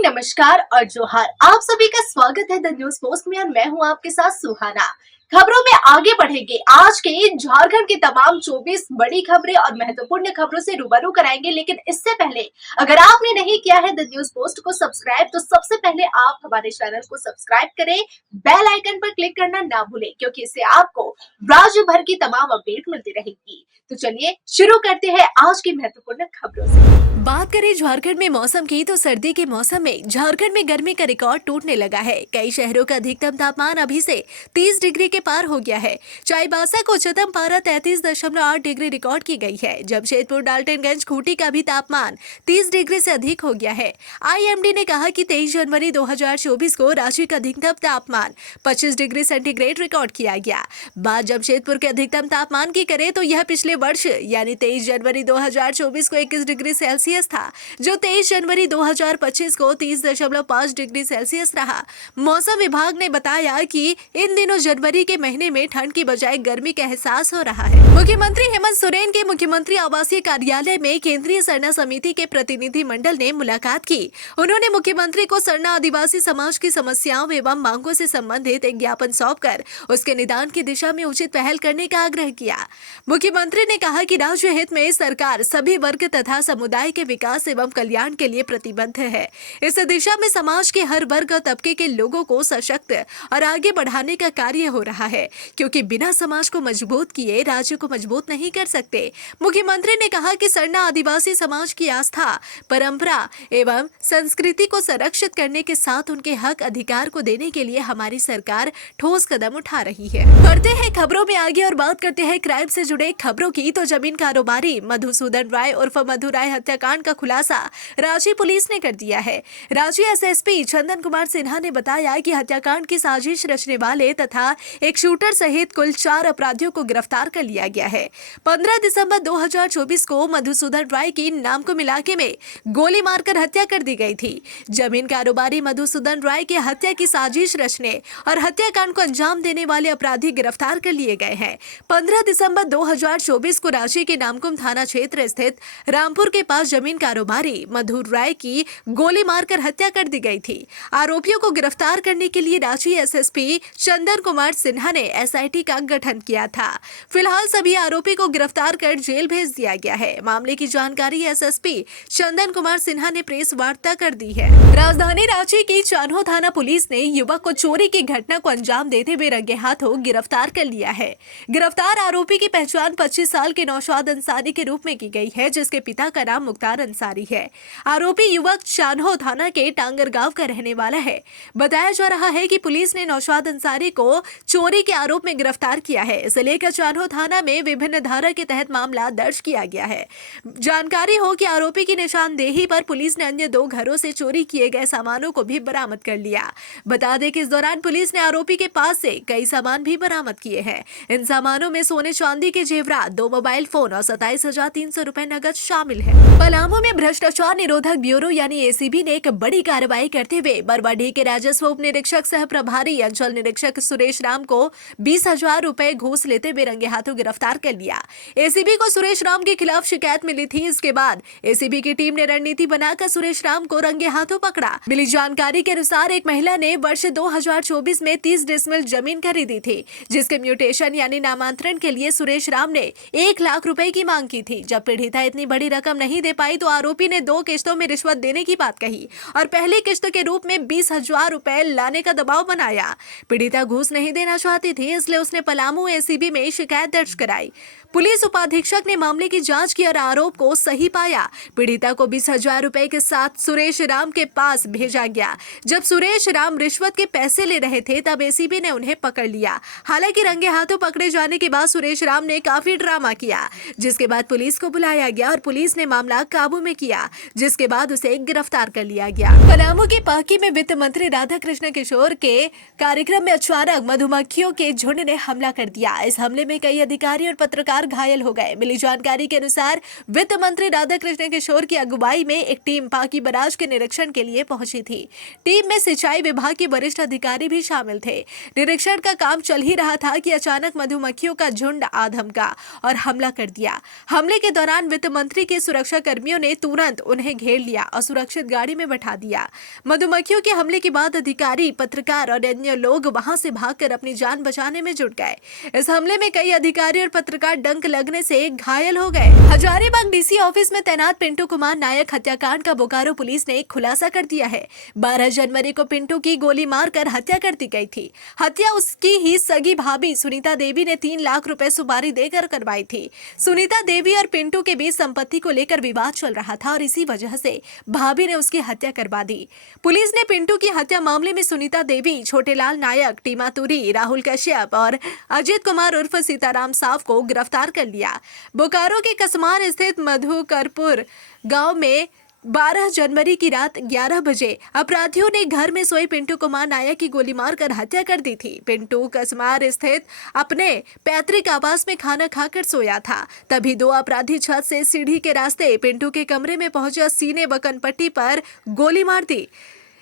Morning, नमस्कार और जोहार। आप सभी का स्वागत है द न्यूज पोस्ट में और मैं हूं आपके साथ सुहाना। खबरों में आगे बढ़ेंगे। आज के झारखंड की तमाम 24 बड़ी खबरें और महत्वपूर्ण खबरों से रूबरू कराएंगे, लेकिन इससे पहले अगर आपने नहीं किया है द न्यूज पोस्ट को सब्सक्राइब, तो सबसे पहले आप हमारे चैनल को सब्सक्राइब करें, बेल आइकन पर क्लिक करना ना भूलें, क्योंकि इससे आपको राज्य भर की तमाम अपडेट मिलती रहेगी। तो चलिए शुरू करते हैं आज की महत्वपूर्ण खबरों से। बात करें झारखंड में मौसम की, तो सर्दी के मौसम में झारखंड में गर्मी का रिकॉर्ड टूटने लगा है। कई शहरों का अधिकतम तापमान अभी से 30 डिग्री के पार हो गया है। चाईबासा को उच्चतम पारा 33.8 डिग्री रिकॉर्ड की गई है। जमशेदपुर, डाल्टनगंज, खूंटी का भी तापमान 30 डिग्री से अधिक हो गया है। IMD ने कहा कि 23 जनवरी 2024 को रांची का अधिकतम तापमान 25 डिग्री सेंटीग्रेड रिकॉर्ड किया गया। बात जमशेदपुर के अधिकतम तापमान की करें तो यह पिछले वर्ष यानी 23 जनवरी 2024 को 21 डिग्री सेल्सियस था, जो 23 जनवरी 2025 को 30.5 डिग्री सेल्सियस रहा। मौसम विभाग ने बताया कि इन दिनों जनवरी के महीने में ठंड की बजाय गर्मी का एहसास हो रहा है। मुख्यमंत्री हेमंत सोरेन के मुख्यमंत्री आवासीय कार्यालय में केंद्रीय सरना समिति के प्रतिनिधि मंडल ने मुलाकात की। उन्होंने मुख्यमंत्री को सरना आदिवासी समाज की समस्याओं एवं मांगों से संबंधित एक ज्ञापन सौंपकर उसके निदान की दिशा में उचित पहल करने का आग्रह किया। मुख्यमंत्री ने कहा कि राज्य हित में सरकार सभी वर्ग तथा समुदाय के विकास एवं कल्याण के लिए प्रतिबद्ध है। इस दिशा में समाज के हर वर्ग और तबके के लोगों को सशक्त और आगे बढ़ाने का कार्य हो रहा है, क्योंकि बिना समाज को मजबूत किए राज्य को मजबूत नहीं कर सकते। मुख्यमंत्री ने कहा कि सरना आदिवासी समाज की आस्था, परंपरा एवं संस्कृति को संरक्षित करने के साथ उनके हक अधिकार को देने के लिए हमारी सरकार ठोस कदम उठा रही है। बढ़ते हैं खबरों में आगे और बात करते हैं क्राइम से जुड़े खबरों की। तो जमीन कारोबारी मधुसूदन राय उर्फ मधु राय हत्याकांड का खुलासा रांची पुलिस ने कर दिया है। रांची SSP चंदन कुमार सिन्हा ने बताया कि हत्याकांड की साजिश रचने वाले तथा एक शूटर सहित कुल 4 अपराधियों को गिरफ्तार कर लिया गया है। 15 दिसंबर 2024 को मधुसूदन राय की नामकुम इलाके में गोली मारकर हत्या कर दी गई थी। जमीन कारोबारी मधुसूदन राय की हत्या की साजिश रचने और हत्याकांड को अंजाम देने वाले अपराधी गिरफ्तार कर लिए गए हैं। 15 दिसंबर 2024 को रांची के नामकुम थाना क्षेत्र स्थित रामपुर के पास जमीन कारोबारी मधु राय की गोली मारकर हत्या कर दी गई थी। आरोपियों को गिरफ्तार करने के लिए रांची SSP चंदन कुमार सिन्हा ने SIT का गठन किया था। फिलहाल सभी आरोपी को गिरफ्तार कर जेल भेज दिया गया है। मामले की जानकारी SSP चंदन कुमार सिन्हा ने प्रेस वार्ता कर दी है। राजधानी रांची की चान्हो थाना पुलिस ने युवक को चोरी की घटना को अंजाम देते हुए रंगे हाथों गिरफ्तार कर लिया है। गिरफ्तार आरोपी की पहचान 25 साल के नौशाद अंसारी के रूप में की गई है, जिसके पिता का नाम मुख्तार अंसारी है। आरोपी युवक चान्हो थाना के टांगर गांव का रहने वाला है। बताया जा रहा है कि पुलिस ने नौशाद अंसारी को चोरी के आरोप में गिरफ्तार किया है। इसे लेकर चान्हो थाना में विभिन्न धारा के तहत मामला दर्ज किया गया है। जानकारी हो कि आरोपी की निशानदेही पर पुलिस ने अन्य 2 घरों से चोरी किए गए सामानों को भी बरामद कर लिया। बता दें कि इस दौरान पुलिस ने आरोपी के पास से कई सामान भी बरामद किए हैं। इन सामानों में सोने चांदी के जेवरात, 2 मोबाइल फोन और 27,300 रुपए नकद शामिल है। पलामू में भ्रष्टाचार निरोधक ब्यूरो यानी ACB ने एक बड़ी कार्रवाई करते हुए बरवाडीह के राजस्व उप निरीक्षक सह प्रभारी अंचल निरीक्षक सुरेश राम को 20,000 रुपए घूस लेते हुए रंगे हाथों गिरफ्तार कर लिया। ACB को सुरेश राम के खिलाफ शिकायत मिली थी। इसके बाद ACB की टीम ने रणनीति बनाकर सुरेश राम को रंगे हाथों पकड़ा। मिली जानकारी के अनुसार एक महिला ने वर्ष 2024 में 30 डिसमिल जमीन खरीदी थी, जिसके म्यूटेशन यानी नामांतरण के लिए सुरेश राम ने 1 लाख रुपए की मांग की थी। जब पीड़िता इतनी बड़ी रकम नहीं दे पाई तो आरोपी ने 2 किस्तों में रिश्वत देने की बात कही और पहली किस्त के रूप में 20,000 रुपए लाने का दबाव बनाया। पीड़िता घूस नहीं देना चाहती थी, इसलिए उसने पलामू ACB में शिकायत दर्ज कराई। पुलिस उपाधीक्षक ने मामले की जांच की और आरोप को सही पाया। पीड़िता को 20,000 रुपए के साथ सुरेश राम के पास भेजा गया। जब सुरेश राम रिश्वत के पैसे ले रहे थे तब ACB ने उन्हें पकड़ लिया। हालांकि रंगे हाथों पकड़े जाने के बाद सुरेश राम ने काफी ड्रामा किया, जिसके बाद पुलिस को बुलाया गया और पुलिस ने मामला काबू में किया, जिसके बाद उसे गिरफ्तार कर लिया गया। पलामू के पाकी में वित्त मंत्री राधा कृष्ण किशोर के कार्यक्रम में अचानक मधुमक्खी मधुमक्खियों के झुंड ने हमला कर दिया। इस हमले में कई अधिकारी और पत्रकार घायल हो गए। मिली जानकारी के अनुसार वित्त मंत्री राधाकृष्ण किशोर की अगुवाई में एक टीम पाकी बराज के निरीक्षण के लिए पहुंची थी। टीम में सिंचाई विभाग के वरिष्ठ अधिकारी भी शामिल थे। निरीक्षण का काम चल ही रहा था कि अचानक मधुमक्खियों का झुंड आ धमका और हमला कर दिया। हमले के दौरान वित्त मंत्री के सुरक्षा कर्मियों ने तुरंत उन्हें घेर लिया और सुरक्षित गाड़ी में बैठा दिया। मधुमक्खियों के हमले के बाद अधिकारी, पत्रकार और अन्य लोग वहां से भागकर अपनी जान बचाने में जुट गए। इस हमले में कई अधिकारी और पत्रकार डंक लगने से घायल हो गए। हजारीबाग डीसी ऑफिस में तैनात पिंटू कुमार नायक हत्याकांड का बोकारो पुलिस ने खुलासा कर दिया है। 12 जनवरी को पिंटू की गोली मारकर हत्या कर दी गई थी। हत्या उसकी ही सगी भाभी सुनीता देवी ने 3 लाख रुपए सुपारी देकर करवाई थी। सुनीता देवी और पिंटू के बीच संपत्ति को लेकर विवाद चल रहा था और इसी वजह से भाभी ने उसकी हत्या करवा दी। पुलिस ने पिंटू की हत्या मामले में सुनीता देवी, छोटेलाल नायक, टीमा तुरी, राहुल कश्यप और अजीत कुमार उर्फ सीताराम साव को गिरफ्तार कर लिया। बोकारो के कसमान स्थित मधुकरपुर गांव में 12 जनवरी की रात 11 बजे अपराधियों ने घर में सोए पिंटू कुमार नायक की गोली मारकर हत्या कर दी थी। पिंटू कसमार स्थित अपने पैतृक आवास में खाना खाकर सोया था। तभी 2 अपराधी छत से सीढ़ी के रास्ते पिंटू के कमरे में पहुंचे, सीने व कनपट्टी पर गोली मार दी।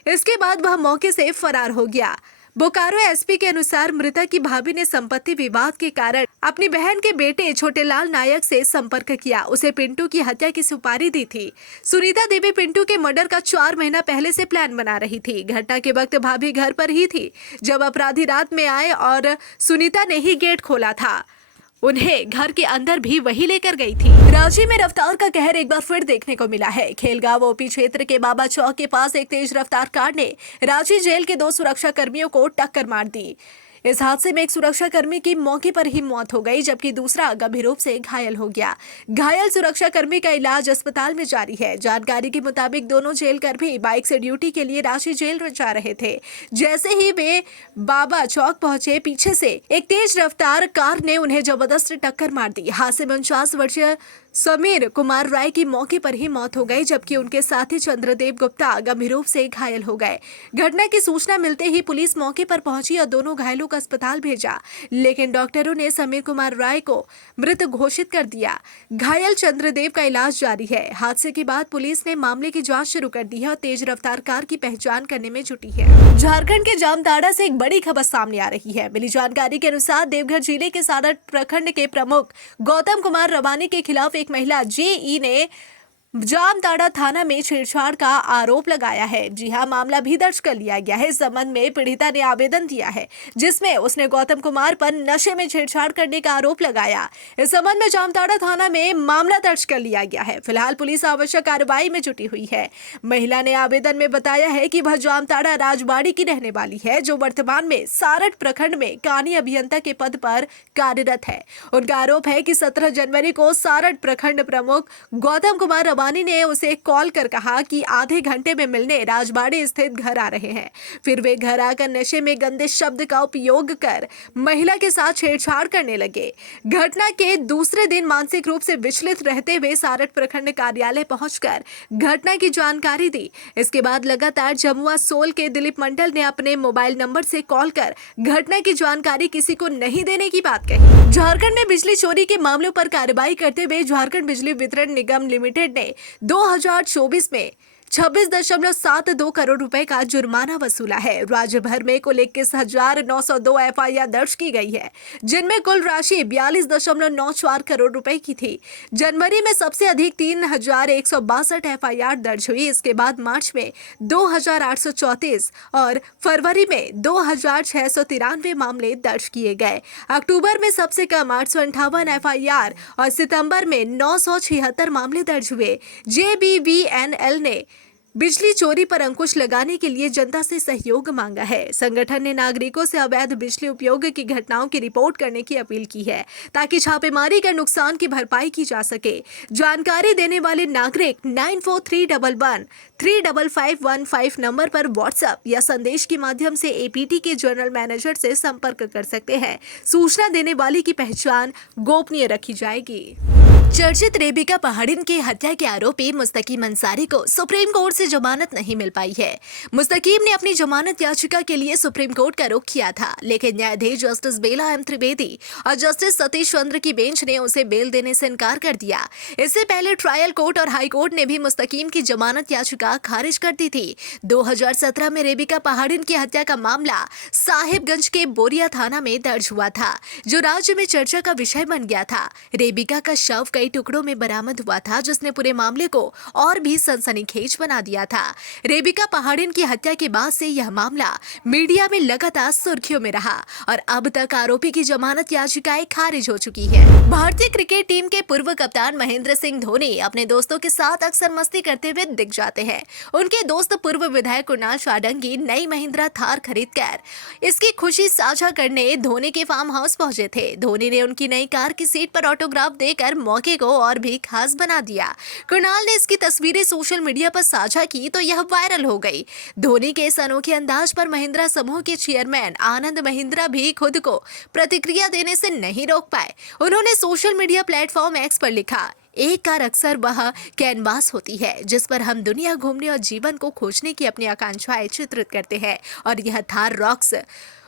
इसके बाद वह मौके से फरार हो गया। बोकारो एसपी के अनुसार मृतक की भाभी ने संपत्ति विवाद के कारण अपनी बहन के बेटे छोटेलाल नायक से संपर्क किया, उसे पिंटू की हत्या की सुपारी दी थी। सुनीता देवी पिंटू के मर्डर का 4 महीना पहले से प्लान बना रही थी। घटना के वक्त भाभी घर पर ही थी जब अपराधी रात में आए और सुनीता ने ही गेट खोला था। उन्हें घर के अंदर भी वही लेकर गई थी। रांची में रफ्तार का कहर एक बार फिर देखने को मिला है। खेलगांव ओपी क्षेत्र के बाबा चौक के पास एक तेज रफ्तार कार ने रांची जेल के 2 सुरक्षा कर्मियों को टक्कर मार दी। इस हादसे में एक सुरक्षा कर्मी की मौके पर ही मौत हो गई, जबकि दूसरा गंभीर रूप से घायल हो गया। घायल सुरक्षा कर्मी का इलाज अस्पताल में जारी है। जानकारी के मुताबिक दोनों जेल कर्मी बाइक से ड्यूटी के लिए रांची जेल जा रहे थे। जैसे ही वे बाबा चौक पहुंचे, पीछे से एक तेज रफ्तार कार ने उन्हें जबरदस्त टक्कर मार दी। हादसे में 49 वर्षीय समीर कुमार राय की मौके पर ही मौत हो गई, जबकि उनके साथी चंद्रदेव गुप्ता गंभीर रूप से घायल हो गए। घटना की सूचना मिलते ही पुलिस मौके पर पहुंची और दोनों घायलों को अस्पताल भेजा, लेकिन डॉक्टरों ने समीर कुमार राय को मृत घोषित कर दिया। घायल चंद्रदेव का इलाज जारी है। हादसे के बाद पुलिस ने मामले की जांच शुरू कर दी है और तेज रफ्तार कार की पहचान करने में जुटी है। झारखंड के जामताड़ा से एक बड़ी खबर सामने आ रही है। मिली जानकारी के अनुसार देवघर जिले के सारट प्रखंड के प्रमुख गौतम कुमार रवानी के खिलाफ एक महिला जेई ने जामताड़ा थाना में छेड़छाड़ का आरोप लगाया है। जी हां, मामला भी दर्ज कर लिया गया है। इस संबंध में पीड़िता ने आवेदन दिया है, जिसमें उसने गौतम कुमार पर नशे में छेड़छाड़ करने का आरोप लगाया। इस संबंध में जामताड़ा थाना में मामला दर्ज कर लिया गया है। फिलहाल पुलिस आवश्यक कार्रवाई में जुटी हुई है। महिला ने आवेदन में बताया है कि वह जामताड़ा राजबाड़ी की रहने वाली है, जो वर्तमान में सारट प्रखंड में कानी अभियंता के पद पर कार्यरत है। उनका आरोप है कि 17 जनवरी को सारट प्रखंड प्रमुख गौतम कुमार रवानी ने उसे कॉल कर कहा कि आधे घंटे में मिलने राजबाड़ी स्थित घर आ रहे हैं। फिर वे घर आकर नशे में गंदे शब्द का उपयोग कर महिला के साथ छेड़छाड़ करने लगे। घटना के दूसरे दिन मानसिक रूप से विचलित रहते हुए सारट प्रखंड कार्यालय पहुंचकर घटना की जानकारी दी। इसके बाद लगातार जमुआ सोल के दिलीप मंडल ने अपने मोबाइल नंबर से कॉल कर घटना की जानकारी किसी को नहीं देने की बात कही। झारखंड में बिजली चोरी के मामलों पर कार्रवाई करते हुए झारखंड बिजली वितरण निगम लिमिटेड ने 2024 में 26.72 करोड़ रुपए का जुर्माना वसूला है। राज्य भर में कुल 21,902 एफआईआर दर्ज की गई है, जिनमें कुल राशि 42.94 करोड़ रुपए की थी। जनवरी में सबसे अधिक 3,162 एफआईआर दर्ज हुई। इसके बाद मार्च में 2,834 और फरवरी में 2,693 मामले दर्ज किए गए। अक्टूबर में सबसे कम 858 एफआईआर और सितंबर में 976 मामले दर्ज हुए। JBVNL ने बिजली चोरी पर अंकुश लगाने के लिए जनता से सहयोग मांगा है। संगठन ने नागरिकों से अवैध बिजली उपयोग की घटनाओं की रिपोर्ट करने की अपील की है, ताकि छापेमारी कर नुकसान की भरपाई की जा सके। जानकारी देने वाले नागरिक 9431135515 नंबर पर व्हाट्सएप या संदेश के माध्यम से APT के जनरल मैनेजर से संपर्क कर सकते हैं। सूचना देने वाले की पहचान गोपनीय रखी जाएगी। चर्चित रेबिका पहाड़िन की हत्या के आरोपी मुस्तकीम अंसारी को सुप्रीम कोर्ट से जमानत नहीं मिल पाई है। मुस्तकीम ने अपनी जमानत याचिका के लिए सुप्रीम कोर्ट का रुख किया था, लेकिन न्यायाधीश जस्टिस बेला एम त्रिवेदी और जस्टिस सतीश चंद्र की बेंच ने उसे बेल देने से इनकार कर दिया। इससे पहले ट्रायल कोर्ट और हाई कोर्ट ने भी मुस्तकीम की जमानत याचिका खारिज कर दी थी। 2017 में रेबिका पहाड़िन की हत्या का मामला साहिबगंज के बोरिया थाना में दर्ज हुआ था, जो राज्य में चर्चा का विषय बन गया था। रेबिका का शव कई टुकड़ों में बरामद हुआ था, जिसने पूरे मामले को और भी सनसनीखेज बना दिया था। रेबिका पहाड़िन की हत्या के बाद से यह मामला मीडिया में लगातार सुर्खियों में रहा और अब तक आरोपी की जमानत याचिकाएं खारिज हो चुकी है। भारतीय क्रिकेट टीम के पूर्व कप्तान महेंद्र सिंह धोनी अपने दोस्तों के साथ अक्सर मस्ती करते हुए दिख जाते हैं। उनके दोस्त पूर्व विधायक कुणाल शाडंगी नई महिंद्रा थार खरीदकर इसकी खुशी साझा करने धोनी के फार्म हाउस पहुंचे थे। धोनी ने उनकी नई कार की सीट पर ऑटोग्राफ देकर मौके को और भी खास बना दिया। कुणाल ने इसकी तस्वीरें सोशल मीडिया पर साझा की तो यह वायरल हो गई। धोनी के इस अनोखे अंदाज पर महिंद्रा समूह के चेयरमैन आनंद महिंद्रा भी खुद को प्रतिक्रिया देने से नहीं रोक पाए। उन्होंने सोशल मीडिया प्लेटफॉर्म एक्स पर लिखा, एक कार अक्सर वह कैनवास होती है जिस पर हम दुनिया घूमने और जीवन को खोजने की अपनी आकांक्षाएं चित्रित करते हैं, और यह थार रॉक्स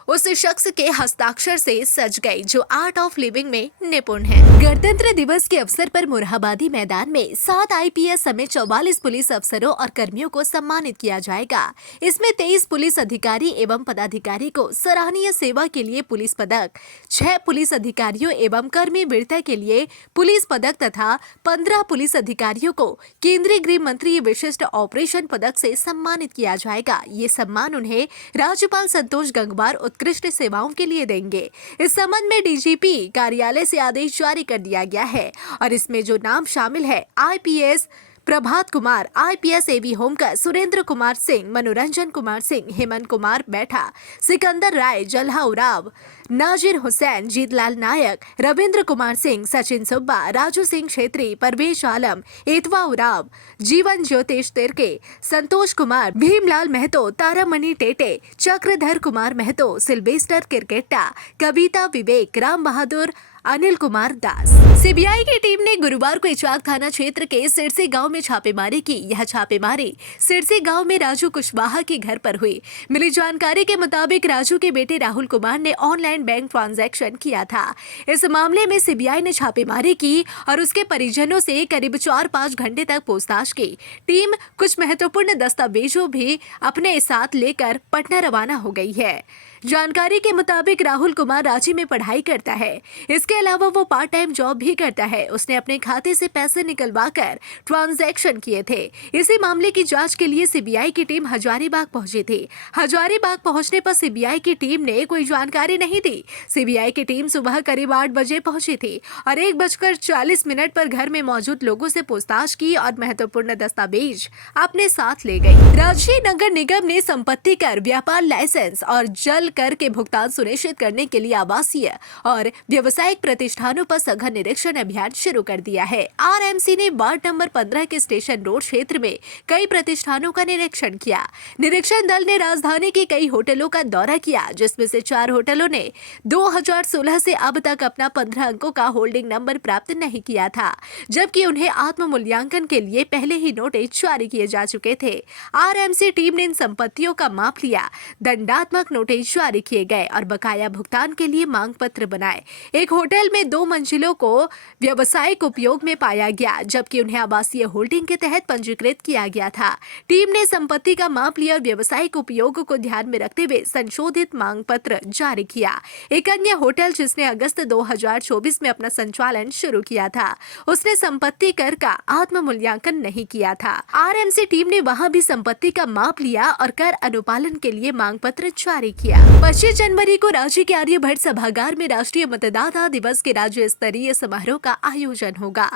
उस शख्स के हस्ताक्षर से सज गई जो आर्ट ऑफ लिविंग में निपुण है। गणतंत्र दिवस के अवसर पर मुरहाबादी मैदान में 7 आईपीएस समेत 44 पुलिस अफसरों और कर्मियों को सम्मानित किया जाएगा। इसमें 23 पुलिस अधिकारी एवं पदाधिकारी को सराहनीय सेवा के लिए पुलिस पदक, 6 पुलिस अधिकारियों एवं कर्मी वीरता के लिए पुलिस पदक तथा 15 पुलिस अधिकारियों को केंद्रीय गृह मंत्री विशिष्ट ऑपरेशन पदक से सम्मानित किया जाएगा। ये सम्मान उन्हें राज्यपाल संतोष गंगवार उत्कृष्ट सेवाओं के लिए देंगे। इस संबंध में डीजीपी कार्यालय से आदेश जारी कर दिया गया है और इसमें जो नाम शामिल है, आईपीएस प्रभात कुमार, आईपीएस एवी होमकर, सुरेंद्र कुमार सिंह, मनोरंजन कुमार सिंह, हेमंत कुमार बैठा, सिकंदर राय, जल्हा उराव, नाजिर हुसैन, जीतलाल नायक, रविंद्र कुमार सिंह, सचिन सुब्बा, राजू सिंह क्षेत्री, परवेश आलम, एतवा उराव, जीवन ज्योतिष तिर्के, संतोष कुमार, भीमलाल महतो, तारामणि टेटे, चक्रधर कुमार महतो, सिल्वेस्टर किरकेट्टा, कविता विवेक, राम बहादुर, अनिल कुमार दास। सीबीआई की टीम ने गुरुवार को इचाक थाना क्षेत्र के सिरसी गांव में छापेमारी की। यह छापेमारी सिरसी गांव में राजू कुशवाहा के घर पर हुई। मिली जानकारी के मुताबिक राजू के बेटे राहुल कुमार ने ऑनलाइन बैंक ट्रांजैक्शन किया था। इस मामले में सीबीआई ने छापेमारी की और उसके परिजनों से करीब 4-5 घंटे तक पूछताछ की। टीम कुछ महत्वपूर्ण दस्तावेजों भी अपने साथ लेकर पटना रवाना हो गई है। जानकारी के मुताबिक राहुल कुमार रांची में पढ़ाई करता है। इसके अलावा वो पार्ट टाइम जॉब भी करता है। उसने अपने खाते से पैसे निकलवाकर ट्रांजैक्शन किए थे। इसी मामले की जांच के लिए सीबीआई की टीम हजारीबाग पहुंची थी। हजारीबाग पहुंचने पर सीबीआई की टीम ने कोई जानकारी नहीं दी। सीबीआई की टीम सुबह करीब 8 बजे पहुंची थी और 1:40 पर घर में मौजूद लोगों से पूछताछ की और महत्वपूर्ण दस्तावेज अपने साथ ले गई। राजशीय नगर निगम ने संपत्ति कर, व्यापार लाइसेंस और जल कर के भुगतान सुनिश्चित करने के लिए आवासीय और व्यावसायिक प्रतिष्ठानों पर सघन निरीक्षण अभियान शुरू कर दिया है। आरएमसी ने वार्ड नंबर 15 के स्टेशन रोड क्षेत्र में कई प्रतिष्ठानों का निरीक्षण किया। निरीक्षण दल ने राजधानी के कई होटलों का दौरा किया, जिसमें से 4 होटलों ने 2016 से अब तक अपना 15 अंकों का होल्डिंग नंबर प्राप्त नहीं किया था, जबकि उन्हें आत्म मूल्यांकन के लिए पहले ही नोटिस जारी किए जा चुके थे। आरएमसी टीम ने इन संपत्तियों का माप लिया, दंडात्मक नोटिस जारी किए गए और बकाया भुगतान के लिए मांग पत्र बनाए। एक होटल में 2 मंजिलों को व्यावसायिक उपयोग में पाया गया, जबकि उन्हें आवासीय होल्डिंग के तहत पंजीकृत किया गया था। टीम ने संपत्ति का माप लिया और व्यावसायिक उपयोग को ध्यान में रखते हुए संशोधित मांग पत्र जारी किया। एक अन्य होटल जिसने अगस्त 2024 में अपना संचालन शुरू किया था, उसने संपत्ति कर का आत्म मूल्यांकन नहीं किया था। आरएमसी टीम ने वहां भी संपत्ति का माप लिया और कर अनुपालन के लिए मांग पत्र जारी किया। 25 जनवरी को रांची के आर्यभट्ट सभागार में राष्ट्रीय मतदाता दिवस के राज्य स्तरीय समारोह का आयोजन होगा।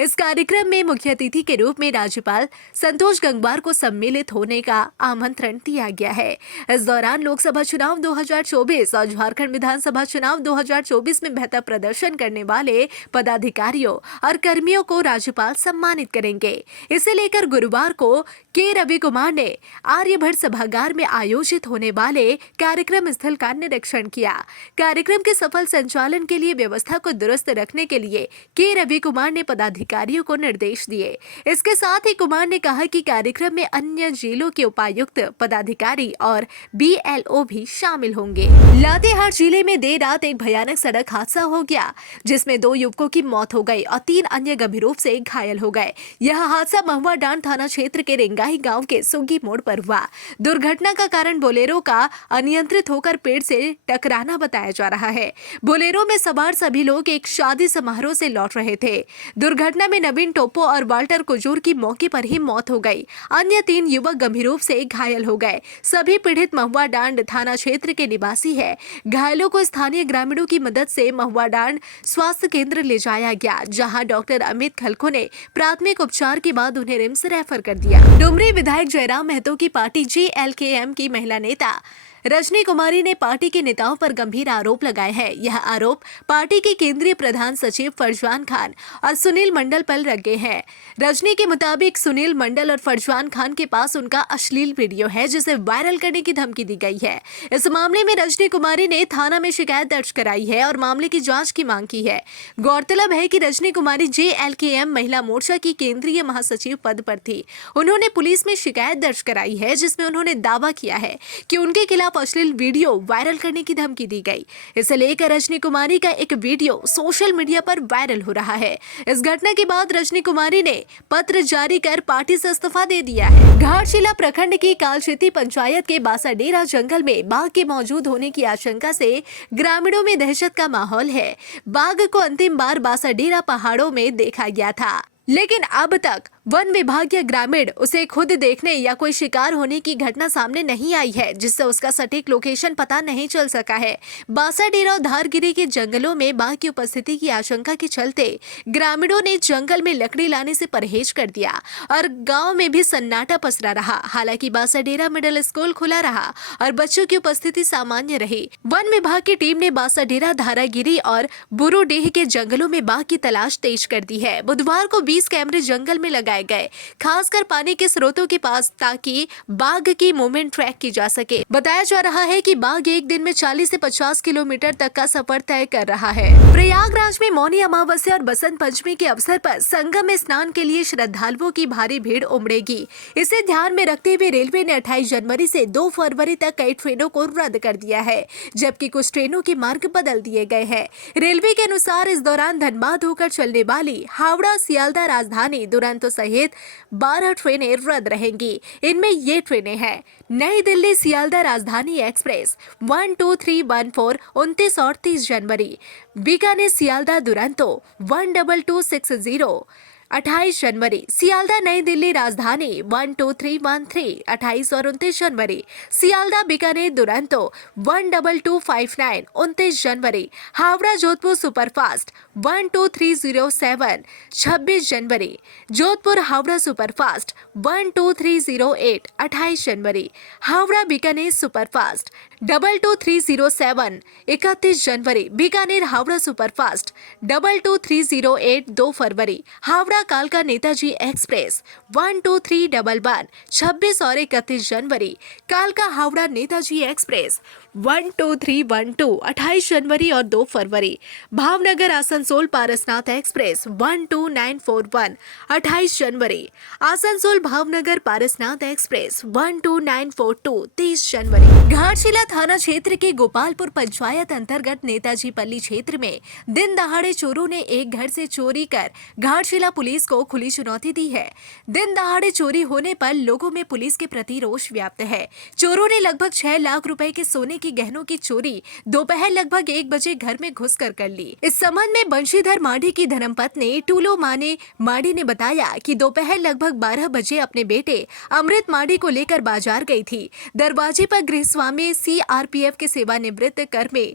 इस कार्यक्रम में मुख्य अतिथि के रूप में राज्यपाल संतोष गंगवार को सम्मिलित होने का आमंत्रण दिया गया है। इस दौरान लोकसभा चुनाव 2024 और झारखंड विधानसभा चुनाव 2024 में बेहतर प्रदर्शन करने वाले पदाधिकारियों और कर्मियों को राज्यपाल सम्मानित करेंगे। इसे लेकर गुरुवार को के रवि कुमार ने आर्यभट्ट सभागार में आयोजित होने वाले कार्यक्रम कार्यक्रम स्थल का निरीक्षण किया। कार्यक्रम के सफल संचालन के लिए व्यवस्था को दुरुस्त रखने के लिए के रवि कुमार ने पदाधिकारियों को निर्देश दिए। इसके साथ ही कुमार ने कहा कि कार्यक्रम में अन्य जिलों के उपायुक्त, पदाधिकारी और BLO भी शामिल होंगे। लातेहार जिले में देर रात एक भयानक सड़क हादसा हो गया, जिसमें 2 युवकों की मौत हो गई और 3 अन्य गंभीर रूप से घायल हो गए। यह हादसा महुआ डांड थाना क्षेत्र के रेंगाही गांव के सुग्गी मोड़ पर हुआ। दुर्घटना का कारण बोलेरो का अनियंत्रित होकर पेड़ से टकराना बताया जा रहा है। बोलेरो में सवार सभी लोग एक शादी समारोह से लौट रहे थे। दुर्घटना में नवीन टोपो और वाल्टर कुजूर की मौके पर ही मौत हो गई। अन्य 3 युवक गंभीर रूप से घायल हो गए। सभी पीड़ित महुआ डांड थाना क्षेत्र के निवासी है। घायलों को स्थानीय ग्रामीणों की मदद से महुआ डांड स्वास्थ्य केंद्र ले जाया गया, जहां डॉक्टर अमित खलखो ने प्राथमिक उपचार के बाद उन्हें रिम्स रेफर कर दिया। डुमरी विधायक जयराम महतो की पार्टी JLKM की महिला नेता रजनी कुमारी ने पार्टी के नेताओं पर गंभीर आरोप लगाए हैं। यह आरोप पार्टी के केंद्रीय प्रधान सचिव फरजान खान और सुनील मंडल पर लगे हैं। रजनी के मुताबिक सुनील मंडल और फरजान खान के पास उनका अश्लील वीडियो है, जिसे वायरल करने की धमकी दी गई है। इस मामले में रजनी कुमारी ने थाना में शिकायत दर्ज कराई है और मामले की जाँच की मांग की है। गौरतलब है कि रजनी कुमारी JLKM महिला मोर्चा की केंद्रीय महासचिव पद पर थी। उन्होंने पुलिस में शिकायत दर्ज कराई है, जिसमें उन्होंने दावा किया है कि उनके खिलाफ अश्लील वीडियो वायरल करने की धमकी दी गई। इसे लेकर रजनी कुमारी का एक वीडियो सोशल मीडिया पर वायरल हो रहा है। इस घटना के बाद रजनी कुमारी ने पत्र जारी कर पार्टी से इस्तीफा दे दिया है। घाटशिला प्रखंड की कालचिती पंचायत के बासाडेरा जंगल में बाघ के मौजूद होने की आशंका से ग्रामीणों में दहशत का माहौल है। बाघ को अंतिम बार बासाडेरा पहाड़ों में देखा गया था, लेकिन अब तक वन विभाग या ग्रामीण उसे खुद देखने या कोई शिकार होने की घटना सामने नहीं आई है, जिससे उसका सटीक लोकेशन पता नहीं चल सका है। बासाडेरा और धारगिरी के जंगलों में बाघ की उपस्थिति की आशंका के चलते ग्रामीणों ने जंगल में लकड़ी लाने से परहेज कर दिया और गांव में भी सन्नाटा पसरा रहा। हालांकि बासाडेरा मिडिल स्कूल खुला रहा और बच्चों की उपस्थिति सामान्य रही। वन विभाग की टीम ने बासाडेरा, धारागिरी और बुरुडीह के जंगलों में बाघ की तलाश तेज कर दी है। बुधवार को 20 कैमरे जंगल में लगाए गए, खासकर पानी के स्रोतों के पास, ताकि बाघ की मूवमेंट ट्रैक की जा सके। बताया जा रहा है कि बाघ एक दिन में 40 से 50 किलोमीटर तक का सफर तय कर रहा है। प्रयागराज में मौनी अमावस्या और बसंत पंचमी के अवसर पर संगम में स्नान के लिए श्रद्धालुओं की भारी भीड़ उमड़ेगी। इसे ध्यान में रखते हुए रेलवे ने 28 जनवरी से 2 फरवरी तक कई ट्रेनों को रद्द कर दिया है, जबकि कुछ ट्रेनों के मार्ग बदल दिए गए हैं। रेलवे के अनुसार इस दौरान धनबाद होकर चलने वाली हावड़ा सियालदह राजधानी दुरंतो सहित 12 ट्रेनें रद्द रहेंगी। इनमें ये ट्रेनें हैं: नई दिल्ली सियालदह राजधानी एक्सप्रेस 12314 29 और 30 जनवरी, बीकानेर सियालदह दुरंतो 12260 28 जनवरी, सियालदह नई दिल्ली राजधानी 12313 28 और 29 जनवरी, सियालदह बीकानेर दुरंतो 12259 29 जनवरी, हावड़ा जोधपुर सुपरफास्ट 12307 26 जनवरी, जोधपुर हावड़ा सुपरफास्ट 12308 28 जनवरी, हावड़ा बीकानेर सुपरफास्ट 22307 31 जनवरी, बीकानेर हावड़ा सुपरफास्ट 22308 2 फरवरी, हावड़ा कालका नेताजी एक्सप्रेस 12311 26 और 31 जनवरी, कालका हावड़ा नेताजी एक्सप्रेस 12312 28 जनवरी और 2 फरवरी, भावनगर आसनसोल पारसनाथ एक्सप्रेस 12941 28 जनवरी, आसनसोल भावनगर पारसनाथ एक्सप्रेस 12942 30 जनवरी। घाटशिला थाना क्षेत्र के गोपालपुर पंचायत अंतर्गत नेताजी पल्ली क्षेत्र में दिन दहाड़े चोरों ने एक घर से चोरी कर घाटशिला पुलिस को खुली चुनौती दी है। दिन दहाड़े चोरी होने पर लोगों में पुलिस के प्रति रोष व्याप्त है। चोरों ने लगभग 6 लाख रुपए के सोने की गहनों की चोरी दोपहर लगभग 1 बजे घर में घुसकर कर ली। इस संबंध में बंशीधर माढ़ी की धर्मपत्नी टूलो माने माढ़ी ने बताया कि दोपहर लगभग 12 बजे अपने बेटे अमृत माढ़ी को लेकर बाजार गई थी। दरवाजे पर गृहस्वामी CRPF के सेवानिवृत्त कर्मी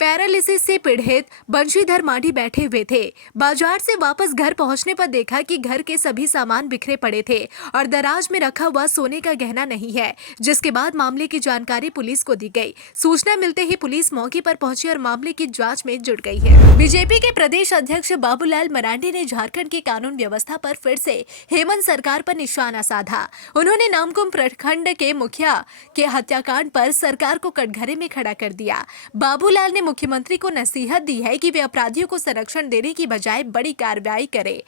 पैरालिसिस से पीड़ित बंशीधर माढ़ी बैठे हुए थे। बाजार से वापस घर पहुंचने पर देखा कि घर के सभी सामान बिखरे पड़े थे और दराज में रखा हुआ सोने का गहना नहीं है, जिसके बाद मामले की जानकारी पुलिस को दी गई। सूचना मिलते ही पुलिस मौके पर पहुंची और मामले की जांच में जुट गई है। बीजेपी के प्रदेश अध्यक्ष बाबूलाल मरांडी ने झारखंड की कानून व्यवस्था पर फिर से हेमंत सरकार पर निशाना साधा। उन्होंने नामकुम प्रखंड के मुखिया के हत्याकांड पर सरकार को कटघरे में खड़ा कर दिया। बाबूलाल ने मुख्यमंत्री को नसीहत दी है कि वे अपराधियों को संरक्षण देने की बजाय बड़ी कार्रवाई करें।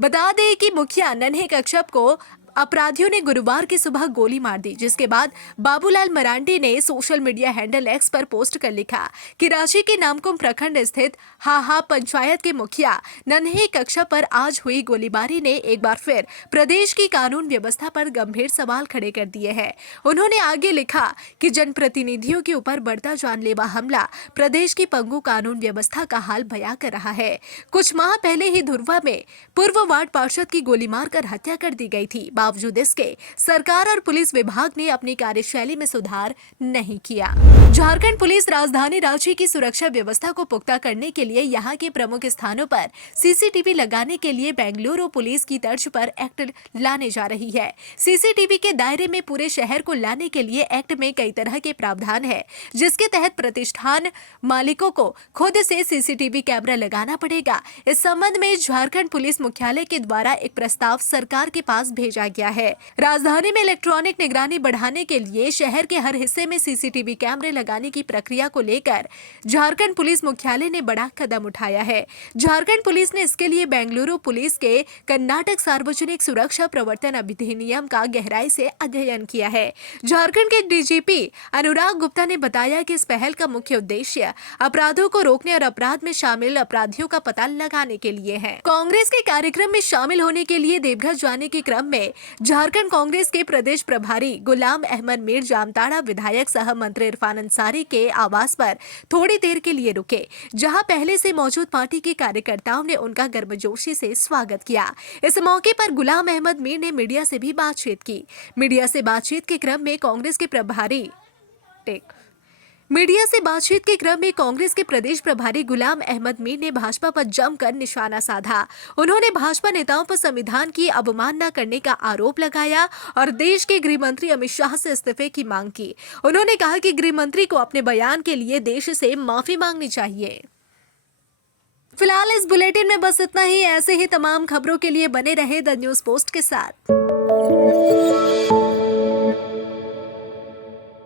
बता दें कि मुखिया नन्हे कश्यप को अपराधियों ने गुरुवार की सुबह गोली मार दी, जिसके बाद बाबूलाल मरांडी ने सोशल मीडिया हैंडल एक्स पर पोस्ट कर लिखा कि रांची के नामकुम प्रखंड स्थित हाहा पंचायत के मुखिया नन्हे कश्यप पर आज हुई गोलीबारी ने एक बार फिर प्रदेश की कानून व्यवस्था पर गंभीर सवाल खड़े कर दिए हैं। उन्होंने आगे लिखा कि जनप्रतिनिधियों के ऊपर बढ़ता जानलेवा हमला प्रदेश की पंगु कानून व्यवस्था का हाल बयां कर रहा है। कुछ माह पहले ही धुरवा में पूर्व वार्ड पार्षद की गोली मारकर हत्या कर दी गई थी। बावजूद इसके सरकार और पुलिस विभाग ने अपनी कार्यशैली में सुधार नहीं किया। झारखंड पुलिस राजधानी रांची की सुरक्षा व्यवस्था को पुख्ता करने के लिए यहां के प्रमुख स्थानों पर सीसीटीवी लगाने के लिए बेंगलुरु पुलिस की तर्ज पर एक्ट लाने जा रही है। सीसीटीवी के दायरे में पूरे शहर को लाने के लिए एक्ट में कई तरह के प्रावधान है, जिसके तहत प्रतिष्ठान मालिकों को खुद से सीसीटीवी कैमरा लगाना पड़ेगा। इस संबंध में झारखंड पुलिस मुख्यालय के द्वारा एक प्रस्ताव सरकार के पास भेजा गया है। राजधानी में इलेक्ट्रॉनिक निगरानी बढ़ाने के लिए शहर के हर हिस्से में सीसीटीवी कैमरे लगाने की प्रक्रिया को लेकर झारखंड पुलिस मुख्यालय ने बड़ा कदम उठाया है। झारखंड पुलिस ने इसके लिए बेंगलुरु पुलिस के कर्नाटक सार्वजनिक सुरक्षा प्रवर्तन अधिनियम का गहराई से अध्ययन किया है। झारखंड के डीजीपी अनुराग गुप्ता ने बताया कि इस पहल का मुख्य उद्देश्य अपराधों को रोकने और अपराध में शामिल अपराधियों का पता लगाने के लिए है। कांग्रेस के कार्यक्रम में शामिल होने के लिए देवघर जाने के क्रम में झारखंड कांग्रेस के प्रदेश प्रभारी गुलाम अहमद मीर जामताड़ा विधायक सह मंत्री इरफान अंसारी के आवास पर थोड़ी देर के लिए रुके, जहां पहले से मौजूद पार्टी के कार्यकर्ताओं ने उनका गर्मजोशी से स्वागत किया। इस मौके पर गुलाम अहमद मीर ने मीडिया से भी बातचीत की। मीडिया से बातचीत के क्रम में कांग्रेस के प्रदेश प्रभारी गुलाम अहमद मीर ने भाजपा पर जमकर निशाना साधा। उन्होंने भाजपा नेताओं पर संविधान की अवमानना करने का आरोप लगाया और देश के गृह मंत्री अमित शाह से इस्तीफे की मांग की। उन्होंने कहा कि गृह मंत्री को अपने बयान के लिए देश से माफी मांगनी चाहिए। फिलहाल इस बुलेटिन में बस इतना ही। ऐसे ही तमाम खबरों के लिए बने रहे द न्यूज़ पोस्ट के साथ।